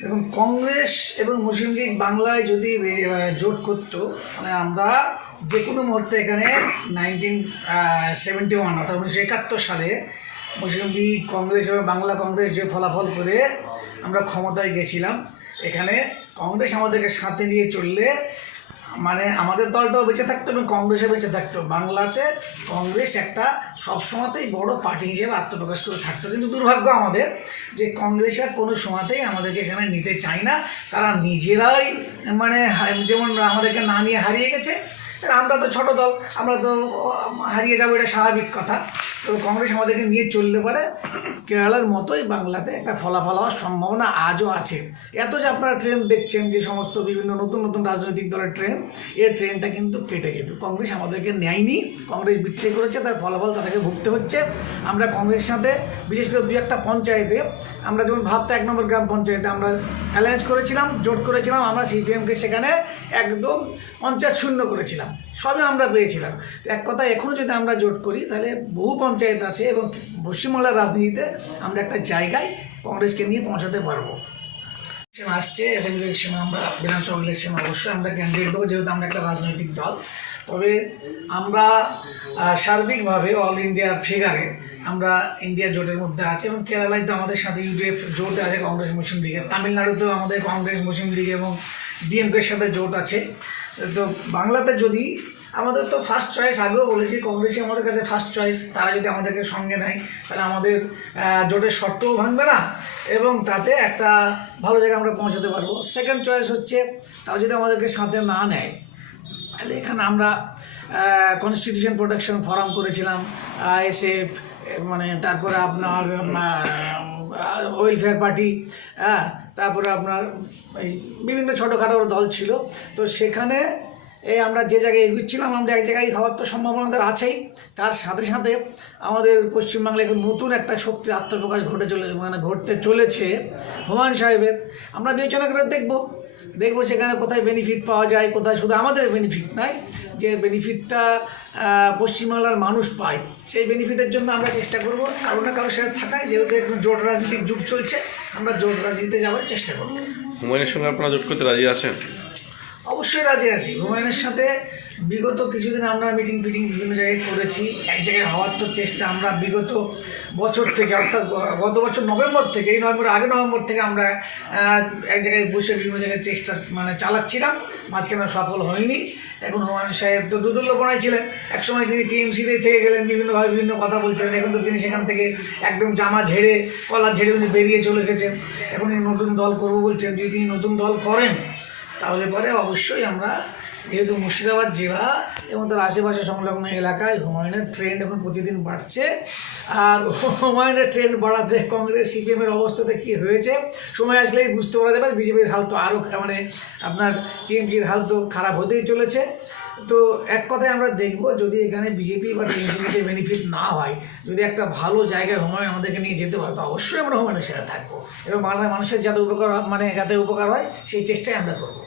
দেখুন কংগ্রেস এবং মুসলিম লীগ বাংলায় যদি জোট করত মানে আমরা যে কোনো মুহূর্তে এখানে নাইনটিন সেভেন্টি ওয়ান অর্থাৎ উনিশশো একাত্তর সালে মুসলিম লীগ, কংগ্রেস এবং বাংলা কংগ্রেস যে ফলাফল করে আমরা ক্ষমতায় গেছিলাম, এখানে কংগ্রেস আমাদেরকে সাথে নিয়ে চললে মানে আমাদের দলটাও বেঁচে থাকতো এবং কংগ্রেসও বেঁচে থাকতো। বাংলাতে কংগ্রেস একটা সবসময়তেই বড় পার্টি হিসেবে আত্মপ্রকাশ করে থাকতো। কিন্তু দুর্ভাগ্য আমাদের যে কংগ্রেস আর কোনো সময়তেই আমাদেরকে এখানে নিতে চায় না। তারা নিজেরাই মানে যেমন আমাদেরকে না নিয়ে হারিয়ে গেছে। আমরা তো ছোট দল, আমরা তো হারিয়ে যাব এটা স্বাভাবিক কথা। তো কংগ্রেস আমাদেরকে নিয়ে চললে পারে। কেরালার মতোই বাংলাতে একটা ফলাফল হওয়ার সম্ভাবনা আজও আছে। এত যে আপনারা ট্রেন দেখছেন যে সমস্ত বিভিন্ন নতুন নতুন রাজনৈতিক দলের ট্রেন এর ট্রেনটা কিন্তু কেটে যেত। কংগ্রেস আমাদেরকে নেয়নি, কংগ্রেস বিট্রে করেছে, তার ফলাফল তাদেরকে ভুগতে হচ্ছে। আমরা কংগ্রেসের সাথে, বিশেষ করে দুই একটা পঞ্চায়েতে, আমরা যেমন ভাবতে এক নম্বর গ্রাম পঞ্চায়েতে আমরা অ্যালায়েন্স করেছিলাম, জোট করেছিলাম, আমরা সিপিএমকে সেখানে একদম পঞ্চায়েত শূন্য করেছিলাম। সবই আমরা পেয়েছিলাম। এক কথা এখনও যদি আমরা জোট করি, তাহলে বহু পঞ্চায়েত আছে এবং পশ্চিমবাংলার রাজনীতিতে আমরা একটা জায়গায় কংগ্রেসকে নিয়ে পৌঁছাতে পারব। ইলেকশন আসছে অ্যাসেম্বলি ইলেকশন আমরা, বিধানসভা ইলেকশন অবশ্যই আমরা ক্যান্ডিডেট দেবো, যেহেতু আমরা একটা রাজনৈতিক দল। তবে আমরা সার্বিকভাবে অল ইন্ডিয়া ফিগারে আমরা ইন্ডিয়া জোটের মধ্যে আছি এবং কেরালায় তো আমাদের সাথে ইউডিএফ জোট আছে, কংগ্রেস মুসলিম লীগের। তামিলনাড়ুতেও আমাদের কংগ্রেস মুসলিম লীগ এবং ডিএমকের সাথে জোট আছে। তো বাংলাতে যদি আমাদের তো ফার্স্ট চয়েস আগেও বলেছি, কংগ্রেসই আমাদের কাছে ফার্স্ট চয়েস তারা যদি আমাদেরকে সঙ্গে নেয়, তাহলে আমাদের জোটের শর্তও ভাঙবে না এবং তাতে একটা ভালো জায়গায় আমরা পৌঁছাতে পারব। সেকেন্ড চয়েস হচ্ছে, তারা যদি আমাদেরকে সাথে না নেয়, তাহলে এখানে আমরা কনস্টিটিউশন প্রোটেকশন ফরাম করেছিলাম আইএসএফ মানে তারপরে আপনার ওয়েলফেয়ার পার্টি হ্যাঁ তারপরে আপনার এই বিভিন্ন ছোটোখাটো দল ছিল। তো সেখানে এই আমরা যে জায়গায় এগুচ্ছিলাম আমরা এক জায়গায় হওয়ার তো সম্ভাবনাদের আছেই। তার সাথে সাথে আমাদের পশ্চিমবাংলায় নতুন একটা শক্তির আত্মপ্রকাশ ঘটে চলে মানে ঘটতে চলেছে হুমায়ুন সাহেবের। আমরা বিবেচনা করে দেখব দেখব সেখানে কোথায় বেনিফিট পাওয়া যায় কোথায় শুধু আমাদের বেনিফিট নয় যে বেনিফিটটা পশ্চিমবাংলার মানুষ পায়। সেই বেনিফিটের জন্য আমরা চেষ্টা করব। কারও না কারোর সাথে থাকায় যেহেতু একটু জোট রাজনীতির যুগ চলছে আমরা জোট রাজনীতিতে যাওয়ার চেষ্টা করব। হুমায়ুনের সঙ্গে আপনারা জোট করতে রাজি আছেন? অবশ্যই রাজি আছি। হুমায়ুনের সাথে বিগত কিছুদিন আমরা মিটিং ফিটিং বিভিন্ন জায়গায় করেছি। এক জায়গায় হওয়ার তো চেষ্টা আমরা বিগত বছর থেকে, অর্থাৎ গত বছর নভেম্বর থেকে, এই নভেম্বর, আগে নভেম্বর থেকে আমরা এক জায়গায় বসে বিভিন্ন জায়গায় চেষ্টা মানে চালাচ্ছিলাম। মাঝখানে সফল হয়নি। এখন হুমায়ুন সাহেব তো দুদুল্যপনায় ছিলেন। একসময় তিনি টিএমসিতে থেকে গেলেন, বিভিন্নভাবে বিভিন্ন কথা বলছিলেন। এখন তো তিনি সেখান থেকে একদম জামা ঝেড়ে, কলার ঝেড়ে উনি বেরিয়ে চলে গেছেন এখন নতুন দল করব বলছেন। যদি তিনি নতুন দল করেন, তাহলে পরে অবশ্যই আমরা যেহেতু মুর্শিদাবাদ জেলা এবং তার আশেপাশে সংলগ্ন এলাকায় হুমায়ুনের ট্রেন্ড এখন প্রতিদিন বাড়ছে। আর হুমায়ুনের ট্রেন্ড বাড়াতে কংগ্রেস, সিপিএমের অবস্থাতে কী হয়েছে, সময় আসলেই বুঝতে পারা যাবে। বিজেপির হাল তো আরও মানে আপনার টিএমসির হাল তো খারাপ হতেই চলেছে। তো এক কথায় আমরা দেখব, যদি এখানে বিজেপি বা টিএমসিতে বেনিফিট না হয়, যদি একটা ভালো জায়গায় হুমায়ুন আমাদেরকে নিয়ে যেতে পারে, তো অবশ্যই আমরা হুমায়ুনের সাথে থাকব। এবং বাংলার মানুষের যাতে উপকার মানে যাতে উপকার হয়, সেই চেষ্টাই আমরা করব।